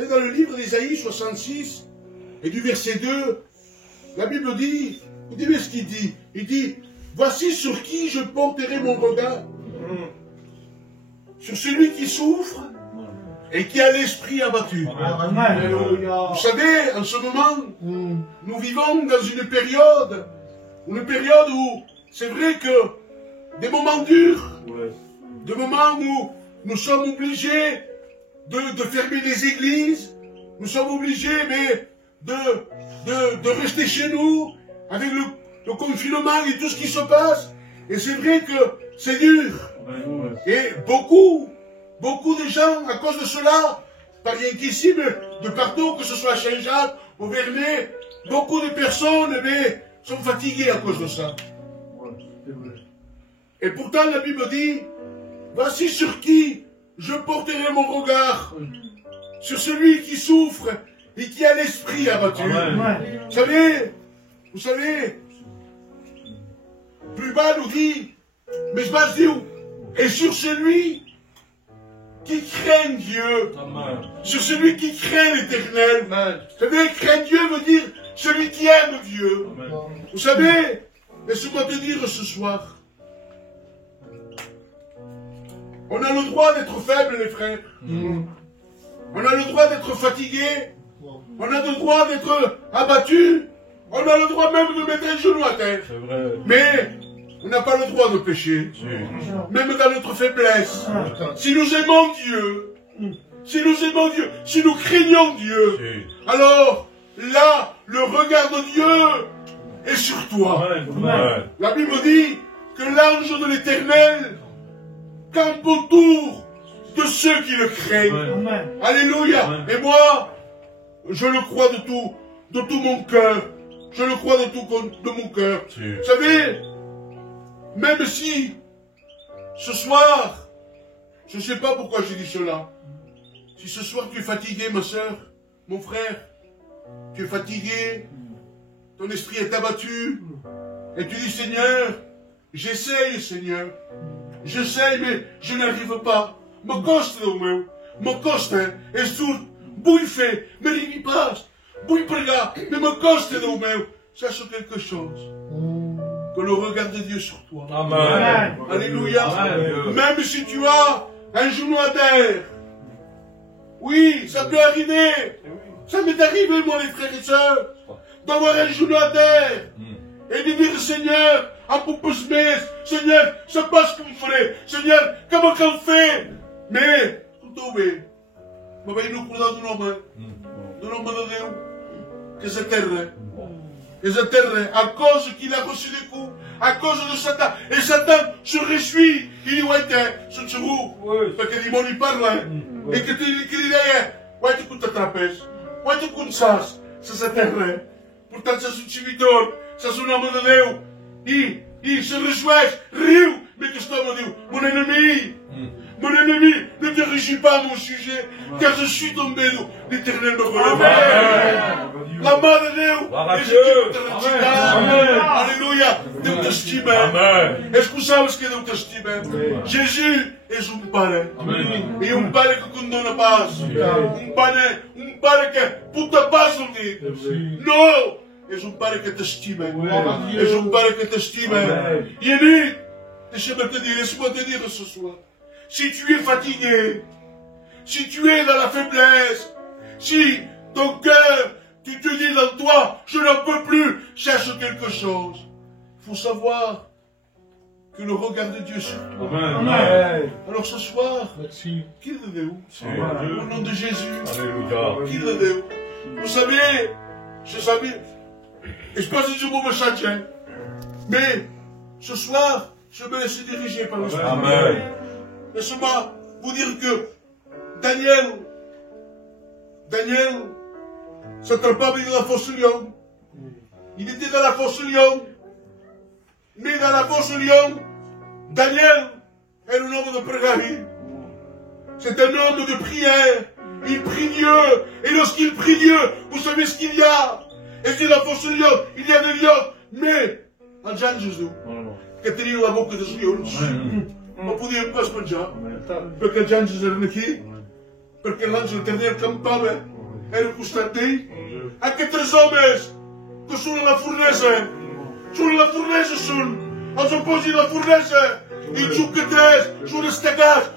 C'est dans le livre d'Ésaïe 66 et du verset 2, la Bible dit, vous savez ce qu'il dit? Il dit, voici sur qui je porterai mon regard. Sur celui qui souffre et qui a l'esprit abattu. Vous savez, en ce moment, nous vivons dans une période où c'est vrai que des moments durs, des moments où nous sommes obligés de fermer les églises, nous sommes obligés de rester chez nous avec le confinement et tout ce qui se passe. Et c'est vrai que c'est dur. Et beaucoup de gens, à cause de cela, pas rien qu'ici, mais de partout, que ce soit à Saint-Jacques, au Vernet, beaucoup de personnes sont fatiguées à cause de ça. Et pourtant la Bible dit, voici sur qui je porterai mon regard, sur celui qui souffre et qui a l'esprit abattu. Vous savez, plus bas nous dit, mais je vais dire, et sur celui qui craint Dieu, sur celui qui craint l'Éternel. Vous savez, craindre Dieu veut dire celui qui aime Dieu. Vous savez, laisse-moi te dire ce soir, on a le droit d'être faible, les frères. On a le droit d'être fatigué. On a le droit d'être abattu. On a le droit même de mettre un genou à terre. Mais on n'a pas le droit de pécher. Même dans notre faiblesse. Si nous aimons Dieu, si nous craignons Dieu, alors là, le regard de Dieu est sur toi. La Bible dit que l'ange de l'Éternel campe autour de ceux qui le craignent. Alléluia. Et moi, je le crois de tout mon cœur. Je le crois de mon cœur. Vous savez, même si ce soir, je ne sais pas pourquoi je dis cela, si ce soir tu es fatigué, ma soeur, mon frère, tu es fatigué, ton esprit est abattu, et tu dis, Seigneur, j'essaye, Seigneur, mais je n'arrive pas. Me costa, és dur, vull fer, m'arribi pas, vull pregar, mais me costa, Déu meu. Sache quelque chose, que le regard de Dieu sur toi. Amen. Alléluia. Amen. Même si tu as un genou à terre, oui, ça peut arriver. Ça m'est arrivé, moi, les frères et sœurs, d'avoir un genou à terre et de dire, Seigneur, à Poupesmès, Seigneur, je sais pas ce que vous ferez. Seigneur, comment qu'on fait? Mais, tout au bien. Ma veille nous cuidar d'un homme de Dieu, que c'est terre. Et c'est terre, à cause qu'il a reçu des coups, à cause de Satan. Et Satan se réjouit. Il dit, ouais, c'est chou. Parce que il parle, et que tu dis, ouais, tu comptes ta trapèze. Ouais, tu comptes ça. Ça, c'est terre. Pourtant, c'est un serviteur. C'est un homme de Dieu. Il se réjouit, riu. Mais qu'est-ce que tu dit? Mon ennemi, ne te réjouis pas à mon sujet, car je suis tombé, l'Éternel me relève. La main de Dieu, Alléluia, Deus te estime. Est-ce que vous savez ce que Deus te estime? Jésus est un Père. Et un Père que condona paz. Un Père que puta paz não diz. Non, és um Père que te estime. És um Père que te estime. E ele, laisse-moi te dire ce soir. Si tu es fatigué, si tu es dans la faiblesse, si ton cœur, tu te dis dans toi, je n'en peux plus, cherche quelque chose. Il faut savoir que le regard de Dieu est sur toi. Amen. Alors ce soir, qu'il le Dieu, au nom de Jésus, qu'il le Dieu. Vous savez, et je pense que je vous me châtier, mais ce soir, je me laisse diriger par le Esprit. Amen. Laissez-moi vous dire que Daniel s'attrapa dans la fosse lion. Il était dans la fosse lion. Mais dans la fosse lion, Daniel est un homme de prière. C'est un homme de prière. Il prie Dieu. Et lorsqu'il prie Dieu, vous savez ce qu'il y a. Et dans la fosse lion, il y a des lions. Mais, en Jean Jésus, que tenia la boca dos leões. Não podiam quase manjar. Porque a gente era aqui. Perché l'angelo dell'Eterno campava, era costante, anche 3 homens che sono la fornese sono, als opposi la fornese, e giù che 3 sono stacati,